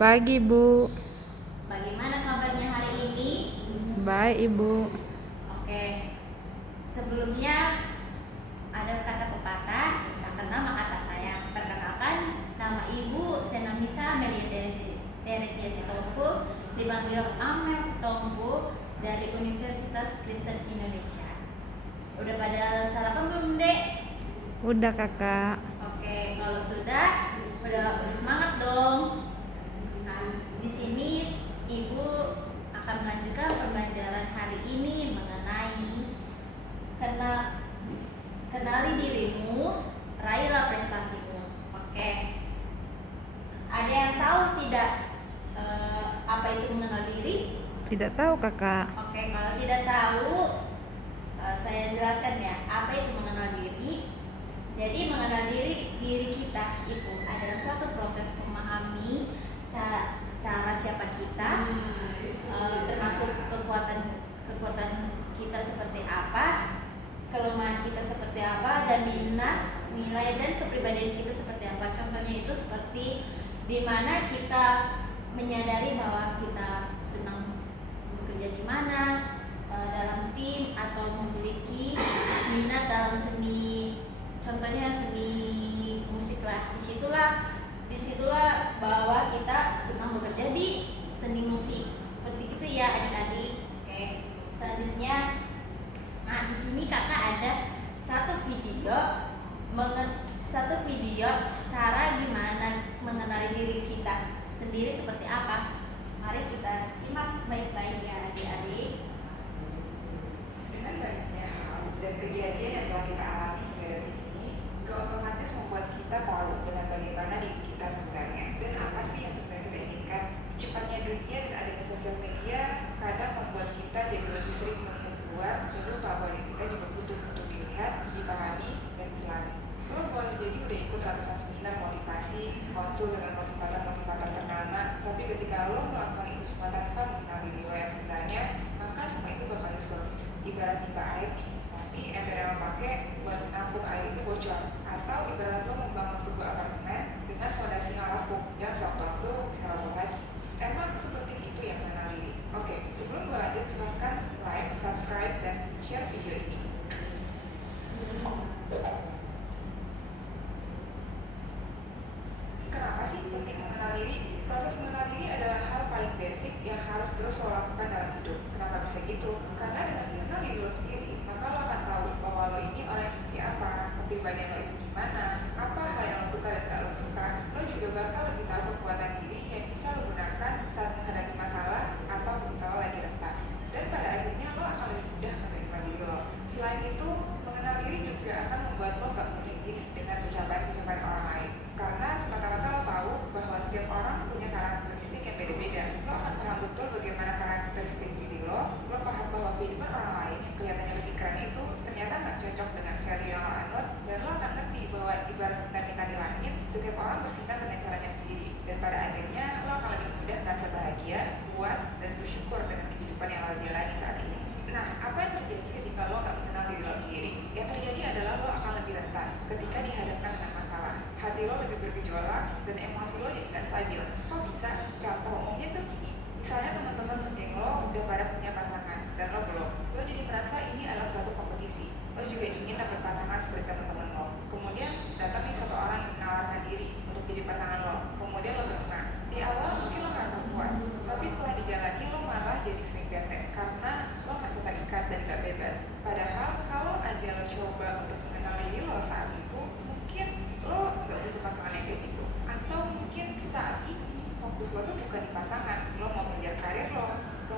Pagi, Bu. Bagaimana kabarnya hari ini? Baik, Ibu. Oke, sebelumnya ada kata pepatah, tak kenal maka tak sayang. Perkenalkan, nama Ibu Senamisa Amelia Teresia Sitompul, dipanggil Amel Sitompul dari Universitas Kristen Indonesia. Udah pada sarapan belum, Dek? Udah, Kakak. Oke, kalau sudah, udah semangat dong. Nah, di sini Ibu akan melanjutkan pembelajaran hari ini mengenai kenali dirimu, raihlah prestasimu. Oke. Ada yang tahu tidak apa itu mengenal diri? Tidak tahu, Kakak. Oke, kalau tidak tahu, saya jelaskan ya, apa itu mengenal diri. Jadi mengenal diri kita itu adalah suatu proses memahami cara siapa kita, termasuk kekuatan kita seperti apa, kelemahan kita seperti apa, dan minat, nilai dan kepribadian kita seperti apa. Contohnya itu seperti di mana kita menyadari bahwa kita senang bekerja di mana, dalam tim, atau memiliki minat dalam seni, contohnya seni musik lah. Disitulah bahwa kita senang bekerja di seni musik. Seperti itu ya adik-adik. Oke, selanjutnya, nah di sini kakak ada satu video cara gimana mengenali diri kita sendiri seperti apa. Mari kita simak baik-baik ya adik-adik. Dengan banyaknya hal dan kejadian yang telah kita alami hingga detik ini, otomatis membuat kita tahu dengan bagaimana diri kita sebenarnya dan apa sih yang sebenarnya kita inginkan. Cepatnya dunia dan adanya sosial media kadang membuat kita jadi lebih sering melihat keluar, dan lupa bahwa diri kita juga butuh untuk dilihat, dipahami, dan diselami. Lo boleh jadi udah ikut ratusan seminar motivasi, konsul dengan motivator ternama, tapi ketika lo melakukan itu semua tanpa mengenal diri lo yang sebenarnya, maka semua itu bakal useless. Ibarat timba air nih, tapi ember yang lo pakai buat menampung air itu bocor. Atau ibarat lo membangun sebuah apartemen dengan fondasinya lapuk yang sewaktu-waktu bisa roboh lagi. Emang seperti itu yang mengenal diri. Oke, sebelum gue lanjut, silahkan like, subscribe, dan share video ini. Kenapa sih penting mengenal diri? Proses mengenal diri adalah hal paling basic yang harus terus lo lakukan dalam hidup. Kenapa bisa gitu? Karena dengan mengenal diri lo sendiri, maka lo akan tahu bahwa lo ini orang yang seperti apa, kepribadian lo itu gimana, apa hal yang lo suka dan gak lo suka. Lo juga bakal lebih tahu kekuatan diri yang bisa lo gunakan saat menghadapi masalah atau ketika lo lagi rentan. Dan pada akhirnya lo akan lebih mudah menerima diri lo. Selain itu, mengenal diri juga akan membuat lo gak mudah diri dengan pencapaian orang lain. Karena semata-mata lo tahu bahwa setiap orang punya karakteristik yang beda-beda. Lo akan paham betul bagaimana karakteristik diri lo paham bahwa kehidupan orang lain yang kelihatannya lebih keren itu ternyata gak cocok dengan value yang lo anut, dan lo akan ngerti bahwa ibarat bintang-bintang di langit, setiap orang bersinar dengan caranya sendiri. Dan pada akhirnya lo akan lebih mudah merasa bahagia, puas, dan bersyukur dengan kehidupan yang lo jalani saat ini. Nah, apa yang terjadi ketika lo gak mengenal diri lo sendiri? Yang terjadi adalah lo akan lebih rentan ketika dihadapkan dengan masalah. Hati lo lebih bergejolak dan emosi lo jadi gak stabil. Kok bisa? Contoh umumnya tuh gini. Misalnya teman-teman segeng lo udah pada punya pasangan dan lo belum. Lo jadi merasa ini adalah suatu kompetisi. Lo juga ingin dapat pasangan seperti teman-teman lo. Kemudian datang nih satu orang yang menawarkan diri untuk jadi pasangan lo. Kemudian lo terima. Di awal mungkin lo merasa puas, tapi setelah dijalani lo malah jadi sering bete karena lo merasa terikat dan gak bebas. Padahal kalau aja lo coba untuk mengenal diri lo saat itu, mungkin lo gak butuh pasangan yang kayak gitu. Atau mungkin saat ini fokus lo tuh bukan di pasangan, lo mau mengejar karir lo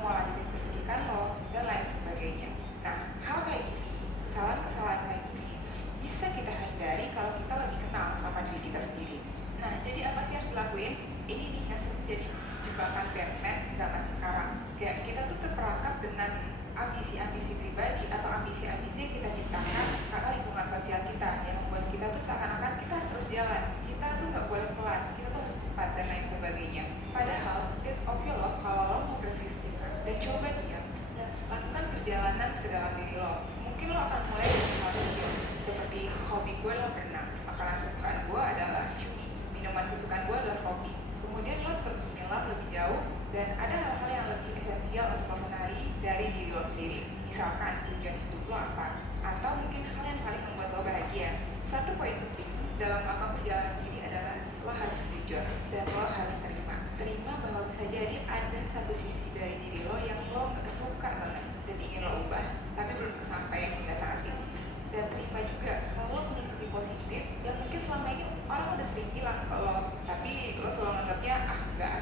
mau lanjutin pendidikan lo, dan lain sebagainya. Nah, hal kayak gini, kesalahan kayak gini bisa kita hindari kalau kita lebih kenal sama diri kita sendiri. Nah, jadi apa sih yang harus dilakuin? Ini nih yang sering jadi jebakan Batman di zaman sekarang. Ya, kita tuh terperangkap dengan ambisi-ambisi pribadi atau ambisi-ambisi yang kita ciptakan karena lingkungan sosial kita yang membuat kita tuh seakan-akan kita harus terus jalan, kita tuh nggak boleh pelan, kita tuh harus cepat dan lain sebagainya. Padahal it's okay loh kalau lo mau berhenti dan coba diam dan lakukan perjalanan ke dalam diri lo. Mungkin lo akan mulai dari hal kecil seperti hobi gue adalah berenang, makanan kesukaan gue adalah cumi, minuman kesukaan gue adalah kopi. kemudian lo terus menyelam lebih jauh dan ada hal-hal yang lebih esensial untuk lo kenali dari diri lo sendiri. Misalkan tujuan hidup lo apa, atau mungkin hal yang paling membuat lo bahagia. Satu poin penting dalam melakukan perjalanan ini adalah lo harus jujur dan lo harus terima bahwa bisa jadi ada satu sisi dari diri lo yang lo gak suka banget dan ingin lo ubah tapi belum kesampaian hingga saat ini. Dan terima juga kalau lo punya sisi positif yang mungkin selama ini orang udah sering bilang ke lo, tapi lo selalu nganggapnya enggak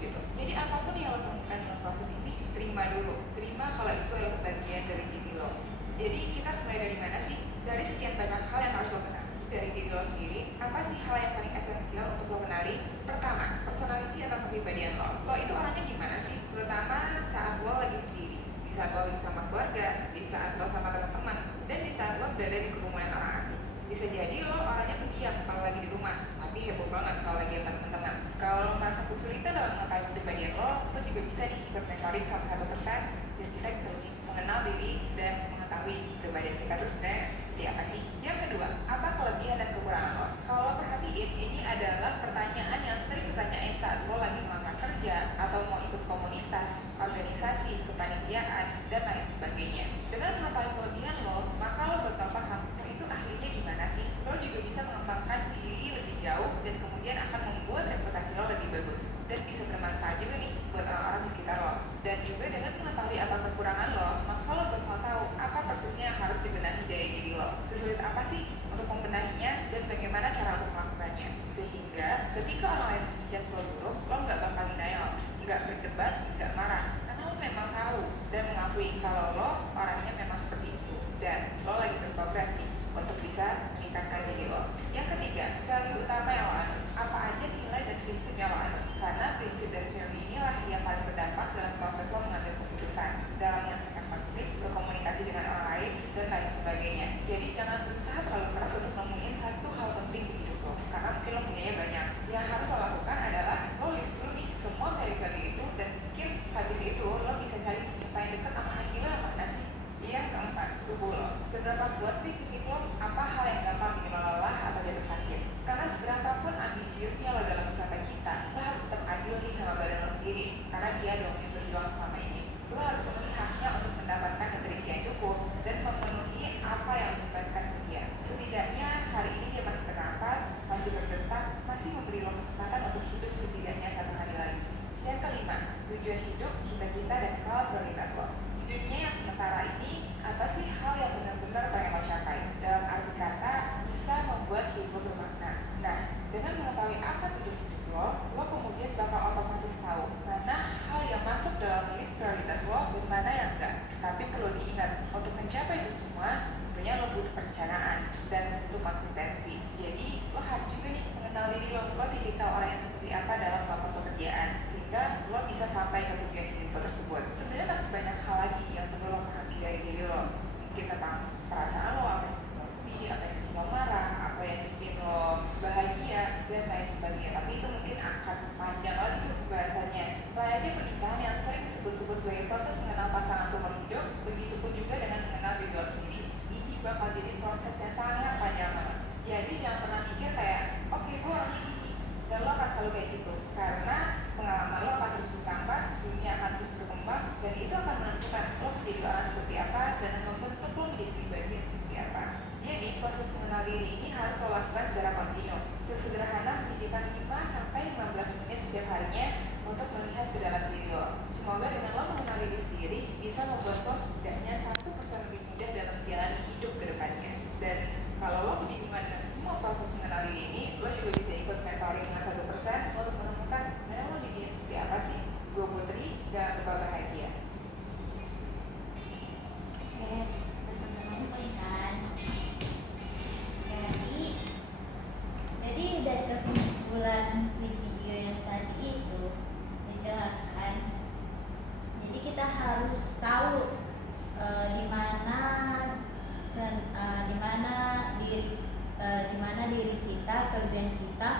gitu. Jadi apapun yang lo temukan dalam proses ini, terima dulu. Terima kalau itu adalah bagian dari diri lo. Jadi kita harus mulai dari mana sih? Dari sekian banyak hal yang harus lo kenal dari diri lo sendiri. Apa sih hal yang paling esensial untuk lo kenali? Pertama, personality atau kepribadian lo. Lo itu orangnya gimana sih? Terutama saat lo lagi sendiri, di saat lo lagi sama keluarga, di saat lo sama teman-teman, dan di saat lo berada di kerumunan orang asing. Bisa jadi lo orangnya pendiam kalau lagi di rumah, tapi heboh banget kalau lagi sama teman-teman. Kalau lo merasa kesulitan dalam mengetahui kepribadian lo juga bisa nih ikut mentoring 1% dan kita bisa lebih mengenal diri dan mengetahui kepribadian kita itu sebenarnya seperti apa sih. Yang kedua, apa kelebihan dan kekurangan lo? Kalau lo perhatiin, ini adalah pertanyaan yang sering ditanyain saat lo lagi melamar kerja atau mau ikut komunitas, organisasi, kepanitiaan, dan lain sebagainya. Dengan mengetahui kelebihan lo, maka lo bakal paham itu ahlinya gimana sih. Lo juga bisa mengembangkan diri lebih jauh dan kemudian akan membuat reputasi lo lebih bagus dan bisa bermanfaat juga nih buat orang-orang di sekitar lo. Dan juga dengan mengetahui apa kekurangan lo, maka lo bakal tahu apa persisnya yang harus dibenahi dari diri lo. Sesulit apa sih untuk membenahinya dan bagaimana cara untuk melakukannya. Sehingga ketika orang lain menjudge lo buruk, lo nggak bakal denial, nggak berdebat, nggak marah. Karena lo memang tahu dan mengakui kalau lo orangnya memang seperti itu. Dan lo lagi berprogres nih untuk bisa meningkatkan diri lo. Yang ketiga, value utama yang lo anut. Apa aja nilai dan prinsip yang lo anut? Karena prinsip dan value inilah yang paling berdampak dalam proses lo mengambil keputusan, dalam menyelesaikan konflik, berkomunikasi dengan orang lain, dan lain sebagainya. Jadi jangan berusaha terlalu keras untuk nemuin satu hal penting di hidup lo, karena mungkin lo punyanya banyak. Yang harus lo lakukan adalah lo list dulu nih semua value-value itu dan pikir habis itu lo bisa cari yang paling dekat sama hati lo yang mana sih. Yang keempat, tubuh lo. Seberapa kuat sih fisik lo? Apa hal yang gampang bikin lo lelah atau jatuh sakit? Karena seberapapun ambisiusnya lo dalam mencapai cita, lo harus tetap adil nih sama badan lo sendiri. Karena dia dong yang berjuang selama ini. Lo harus memenuhi haknya untuk mendapatkan nutrisi yang cukup dan memenuhi apa yang dibebankan ke dia. Setidaknya hari ini dia masih bernafas, masih berdetak, masih memberi lo kesempatan untuk hidup setidaknya 1 hari lagi. Yang kelima, tujuan hidup, cita-cita, dan skala prioritas lo. Di dunia yang sementara ini, apa sih hal yang benar-benar pengen lo capai? Dalam arti kata, bisa membuat hidup lo bermakna. Nah, dengan mengetahui apa tujuan hidup lo kemudian bakal otomatis tahu mana hal yang masuk dalam list prioritas lo dan mana yang enggak. Tapi perlu diingat, untuk mencapai itu semua, tentunya lo butuh perencanaan dan butuh konsistensi. Jadi, lo harus juga nih mengenal diri lo tipikal orang yang seperti apa dalam melakukan pekerjaan, sehingga lo bisa sampai ke tujuan hidup lo tersebut. Sebenarnya masih banyak hal lagi yang perlu lo pahami dari diri lo. Mungkin tentang perasaan lo, apa yang bikin lo sedih, apa yang bikin lo marah, apa yang bikin lo bahagia, dan lain sebagainya. Tapi itu mungkin akan panjang lagi tuh bahasanya. Layaknya pernikahan yang sering disebut-sebut sebagai proses mengenal pasangan seumur hidup, begitupun juga dengan mengenal diri lo sendiri. Ini bakal jadi proses yang sangat panjang banget. Jadi jangan pernah mikir kayak, oke, gue orangnya gini, dan lo akan selalu kayak gitu. Karena pengalaman lo akan terus bertambah, dunia akan terus berkembang, dan itu akan menentukan lo menjadi orang seperti apa dan membentuk lo menjadi pribadi yang seperti apa. Jadi proses mengenal diri ini harus lo lakukan secara kontinu. Sesederhana menyediakan 5-15 menit setiap harinya untuk melihat ke dalam diri lo. Semoga dengan lo mengenal diri sendiri bisa membuat lo setidaknya 1% lebih mudah dalam menjalani hidup ke depannya. Dan kalau lo kebingungan dengan semua proses mengenal diri ini, lo juga bisa ikut mentoring dengan 1% untuk menemukan sebenarnya lo dirinya seperti apa sih. Gue Putri, jangan lupa bahagia. Oke, kesimpulan kan. Jadi dari kesimpulan video yang tadi itu dijelaskan. Jadi kita harus tahu di mana diri kita, kelebihan kita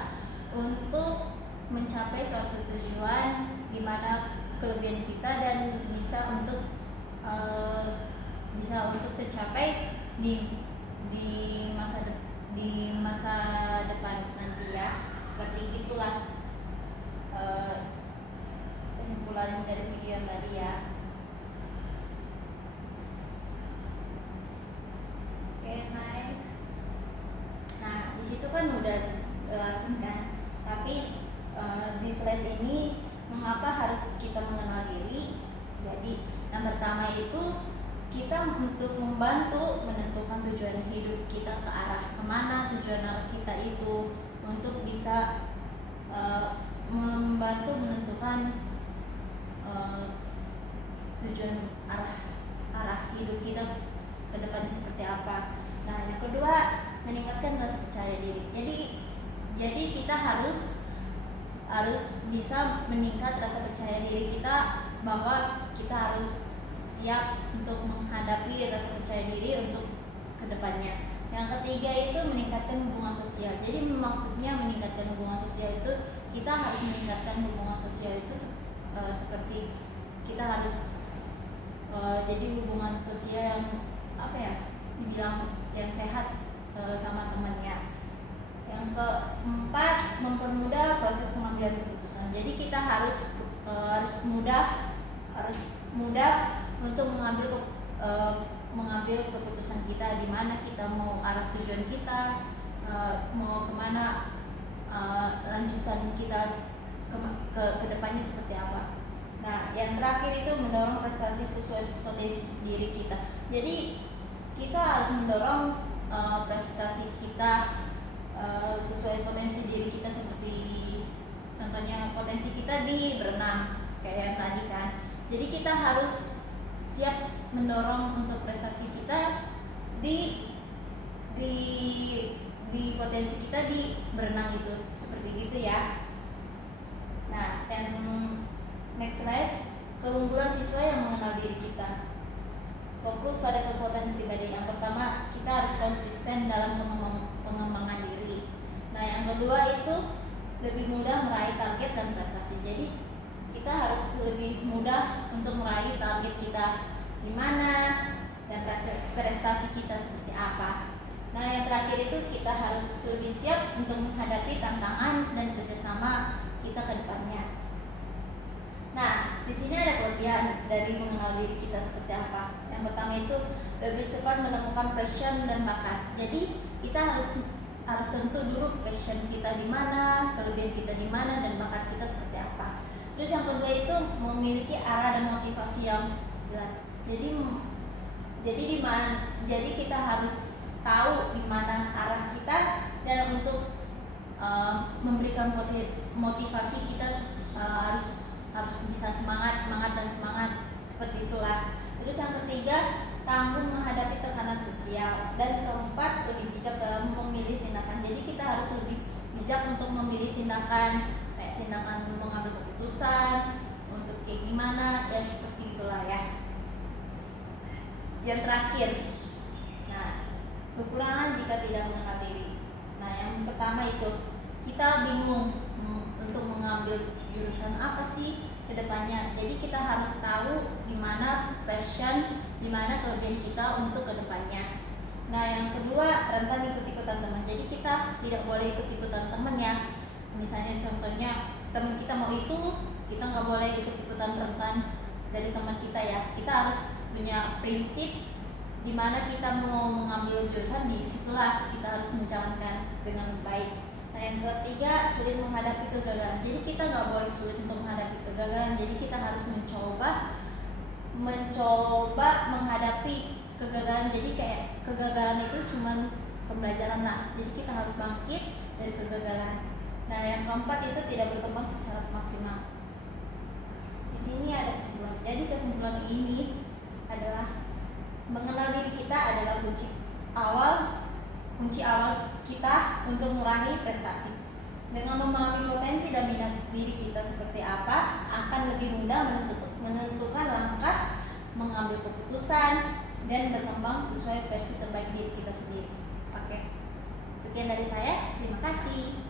untuk mencapai suatu tujuan, di mana kelebihan kita dan bisa untuk tercapai di masa depan nanti ya. Seperti itulah yang tadi ya. Oke, next. Nah, di situ kan udah jelasin kan. Tapi di slide ini mengapa harus kita mengenal diri? Jadi yang pertama itu kita untuk membantu menentukan tujuan hidup kita ke arah kemana tujuan arah kita itu, untuk bisa membantu menentukan tujuan arah hidup kita ke depannya seperti apa. Nah, yang kedua meningkatkan rasa percaya diri. Jadi kita harus bisa meningkat rasa percaya diri kita, bahwa kita harus siap untuk menghadapi rasa percaya diri untuk kedepannya. Yang ketiga itu meningkatkan hubungan sosial. Jadi maksudnya meningkatkan hubungan sosial itu kita harus meningkatkan hubungan sosial itu seperti kita harus jadi hubungan sosial yang dibilang yang sehat sama temannya. Yang keempat, mempermudah proses pengambilan keputusan. Jadi kita harus mudah untuk mengambil keputusan kita, di mana kita mau arah tujuan kita, mau kemana, lanjutan kita ke depannya seperti apa. Nah, yang terakhir itu mendorong prestasi sesuai potensi diri kita. Jadi kita harus mendorong prestasi kita sesuai potensi diri kita, seperti contohnya potensi kita di berenang kayak yang tadi kan. Jadi kita harus siap mendorong untuk prestasi kita di potensi kita di berenang itu, seperti gitu ya. Nah, yang next slide, keunggulan siswa yang mengenal diri kita. Fokus pada kekuatan pribadi. Yang pertama, kita harus konsisten dalam pengembangan diri. Nah, yang kedua itu lebih mudah meraih target dan prestasi. Jadi kita harus lebih mudah untuk meraih target kita di mana dan prestasi kita seperti apa. Nah, yang terakhir itu kita harus lebih siap untuk menghadapi tantangan dan kerjasama kita ke depannya. Nah, di sini ada kelebihan dari mengenal diri kita seperti apa. Yang pertama itu lebih cepat menemukan passion dan bakat. Jadi kita harus tentu dulu passion kita di mana, kelebihan kita di mana, dan bakat kita seperti apa. Terus yang kedua itu memiliki arah dan motivasi yang jelas. Jadi kita harus tahu di mana arah kita, dan untuk memberikan motivasi kita harus bisa semangat seperti itulah. Terus yang ketiga, tangguh menghadapi tekanan sosial, dan keempat, lebih bijak dalam memilih tindakan. Jadi kita harus lebih bijak untuk memilih tindakan, kayak tindakan mengambil keputusan untuk kayak gimana ya, seperti itulah ya. Yang terakhir, nah, kekurangan jika tidak mengenal diri. Nah, yang pertama itu kita bingung untuk mengambil jurusan apa sih ke depannya. Jadi kita harus tahu di mana passion, di mana kelebihan kita untuk ke depannya. Nah, yang kedua, rentan ikut-ikutan teman. Jadi kita tidak boleh ikut-ikutan teman ya. Misalnya contohnya teman kita mau itu, kita nggak boleh ikut-ikutan rentan dari teman kita ya. Kita harus punya prinsip di mana kita mau mengambil jurusan, di situlah kita harus menjalankan dengan baik. Nah, yang ketiga, sulit menghadapi kegagalan. Jadi kita nggak boleh sulit untuk menghadapi kegagalan. Jadi kita harus mencoba menghadapi kegagalan. Jadi kayak kegagalan itu cuma pembelajaran lah. Jadi kita harus bangkit dari kegagalan. Nah, yang keempat itu tidak berkembang secara maksimal. Di sini ada kesimpulan. Jadi kesimpulan ini adalah mengenal diri kita adalah kunci awal kita untuk meraih prestasi. Dengan memahami potensi dan minat diri kita seperti apa, akan lebih mudah menentukan langkah, mengambil keputusan, dan berkembang sesuai versi terbaik diri kita sendiri. Oke, sekian dari saya. Terima kasih.